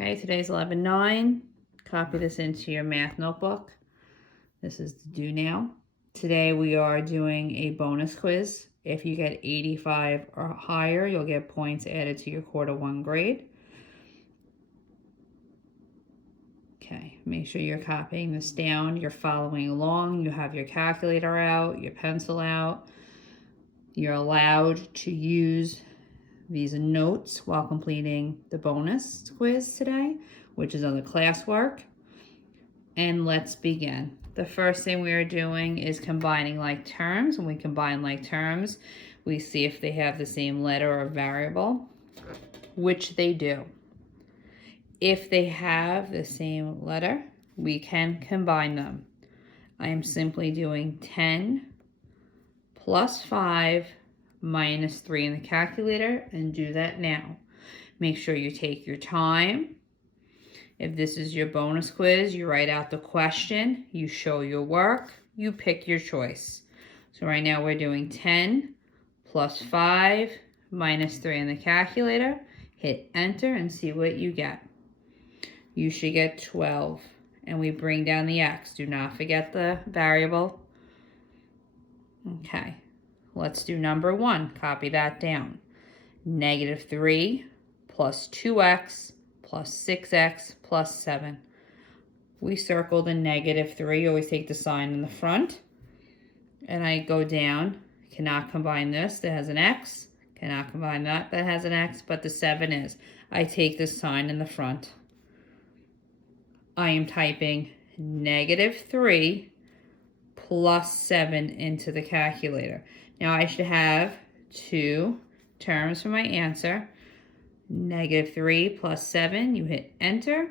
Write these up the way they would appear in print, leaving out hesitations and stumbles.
Okay, today's 11/9. Copy this into your math notebook. This is the do now. Today we are doing a bonus quiz. If you get 85 or higher, you'll get points added to your quarter one grade. Okay, make sure you're copying this down. You're following along. You have your calculator out, your pencil out. You're allowed to use these notes while completing the bonus quiz today, which is on the classwork. And let's begin. The first thing we are doing is combining like terms. When we combine like terms, we see if they have the same letter or variable, which they do. If they have the same letter, we can combine them. I am simply doing 10 plus 5 minus 3 in the calculator, and do that now. Make sure you take your time. If this is your bonus quiz, you write out the question, you show your work, you pick your choice. So right now we're doing 10 plus 5 minus 3 in the calculator. Hit enter and see what you get. You should get 12. And we bring down the x. Do not forget the variable. Okay. Let's do number 1. Copy that down. Negative 3 plus 2x plus 6x plus 7. We circle the negative 3. Always take the sign in the front. And I go down. Cannot combine this. That has an x. Cannot combine that. That has an x. But the 7 is. I take the sign in the front. I am typing negative 3 plus 7 into the calculator. Now I should have 2 terms for my answer. Negative 3 plus 7, you hit enter.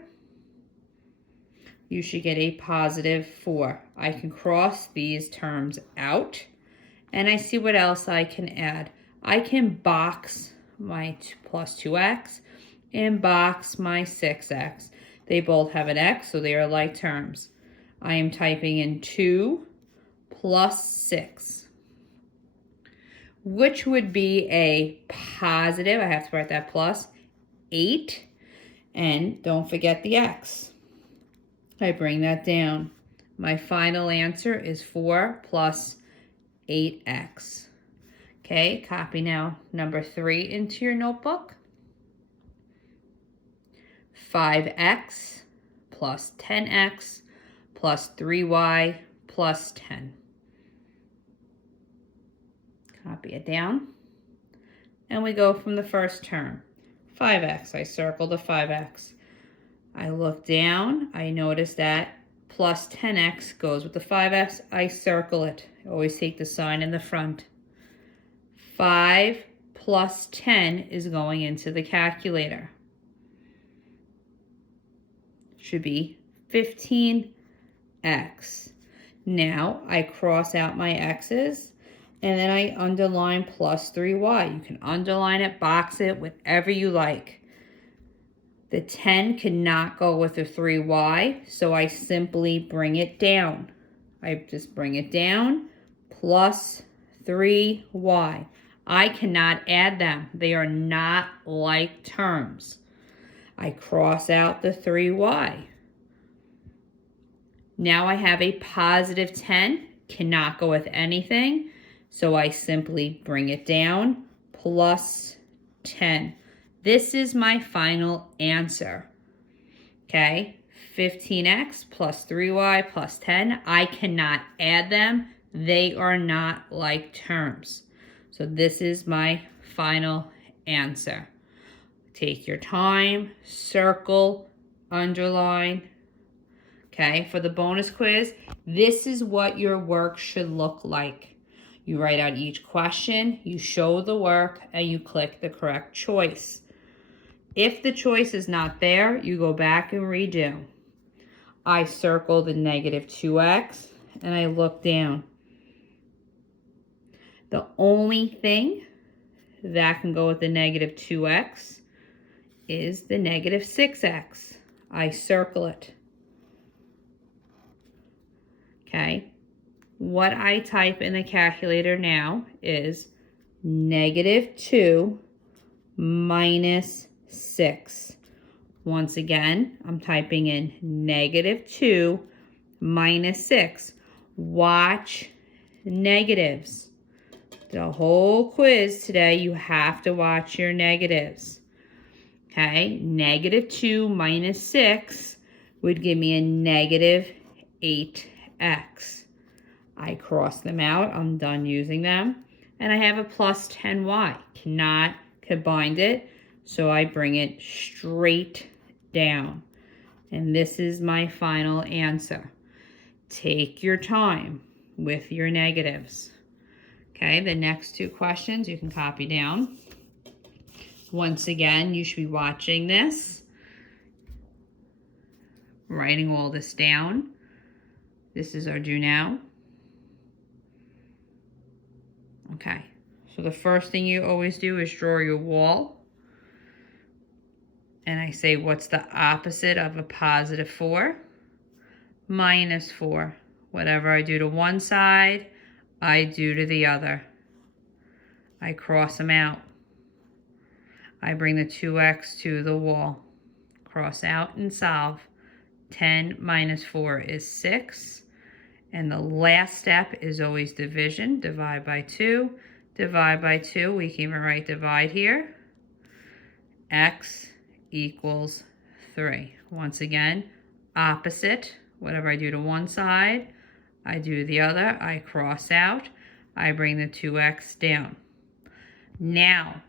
You should get a positive 4. I can cross these terms out, and I see what else I can add. I can box my plus 2x and box my 6x. They both have an x, so they are like terms. I am typing in 2 plus 6. Which would be a positive, I have to write that plus, 8, and don't forget the x. I bring that down. My final answer is 4 plus 8x. Okay, copy now number 3 into your notebook. 5x plus 10x plus 3y plus 10. Copy it down. And we go from the first term. 5x, I circle the 5x. I look down, I notice that plus 10x goes with the 5x. I circle it. I always take the sign in the front. 5 plus 10 is going into the calculator. Should be 15x. Now I cross out my x's. And then I underline plus 3y. You can underline it, box it, whatever you like. The 10 cannot go with the 3y, so I simply bring it down. I just bring it down, plus 3y. I cannot add them. They are not like terms. I cross out the 3y. Now I have a positive 10, cannot go with anything. So I simply bring it down, plus 10. This is my final answer. Okay, 15x plus 3y plus 10. I cannot add them. They are not like terms. So this is my final answer. Take your time, circle, underline. Okay, for the bonus quiz, this is what your work should look like. You write out each question, you show the work, and you click the correct choice. If the choice is not there, you go back and redo. I circle the negative 2x, and I look down. The only thing that can go with the negative 2x is the negative 6x. I circle it. Okay. What I type in the calculator now is negative 2 minus 6. Once again, I'm typing in -2 minus 6. Watch negatives. The whole quiz today, you have to watch your negatives. Okay, -2 minus 6 would give me a -8x. I cross them out. I'm done using them. And I have a plus 10y. Cannot combine it, so I bring it straight down. And this is my final answer. Take your time with your negatives. Okay, the next two questions you can copy down. Once again, you should be watching this, writing all this down. This is our do now. Okay, so the first thing you always do is draw your wall. And I say, what's the opposite of a +4? -4. Whatever I do to one side, I do to the other. I cross them out. I bring the 2x to the wall. Cross out and solve. 10 minus 4 is 6. And the last step is always division. Divide by 2. Divide by 2. We can even write divide here. X equals 3. Once again, opposite. Whatever I do to one side, I do the other. I cross out. I bring the 2x down. Now,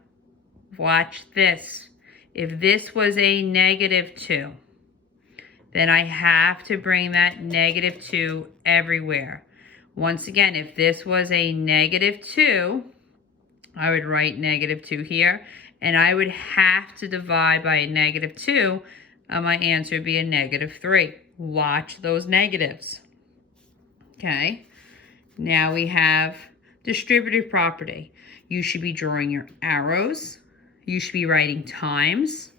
watch this. If this was a -2, then I have to bring that -2 everywhere. Once again, if this was a -2, I would write -2 here, and I would have to divide by a -2, and my answer would be a -3. Watch those negatives. Okay, now we have distributive property. You should be drawing your arrows. You should be writing times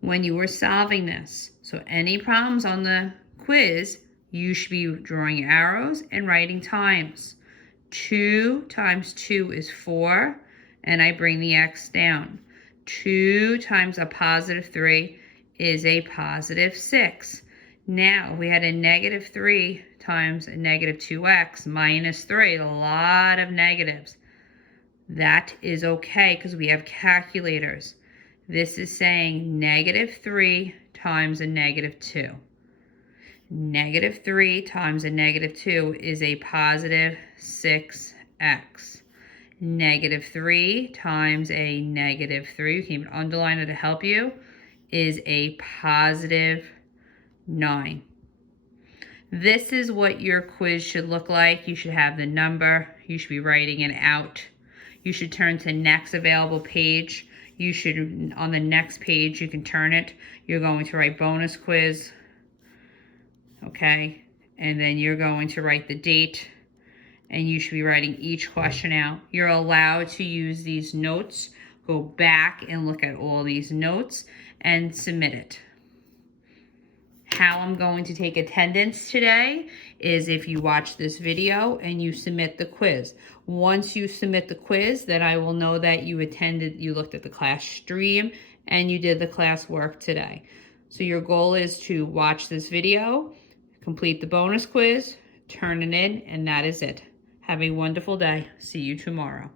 when you were solving this. So any problems on the quiz, you should be drawing your arrows and writing times. 2 times 2 is 4, and I bring the x down. 2 times a +3 is a +6. Now, we had a -3 times a -2x minus 3, a lot of negatives. That is okay because we have calculators. This is saying -3 times a -2. -3 times a -2 is a +6x. -3 times a -3, you can even underline it to help you, is a +9. This is what your quiz should look like. You should have the number. You should be writing it out. You should turn to next available page. You should, on the next page, you can turn it. You're going to write bonus quiz. Okay, and then you're going to write the date, and you should be writing each question out. You're allowed to use these notes. Go back and look at all these notes and submit it. How I'm going to take attendance today is if you watch this video and you submit the quiz. Once you submit the quiz, then I will know that you attended, you looked at the class stream, and you did the class work today. So your goal is to watch this video, complete the bonus quiz, turn it in, and that is it. Have a wonderful day. See you tomorrow.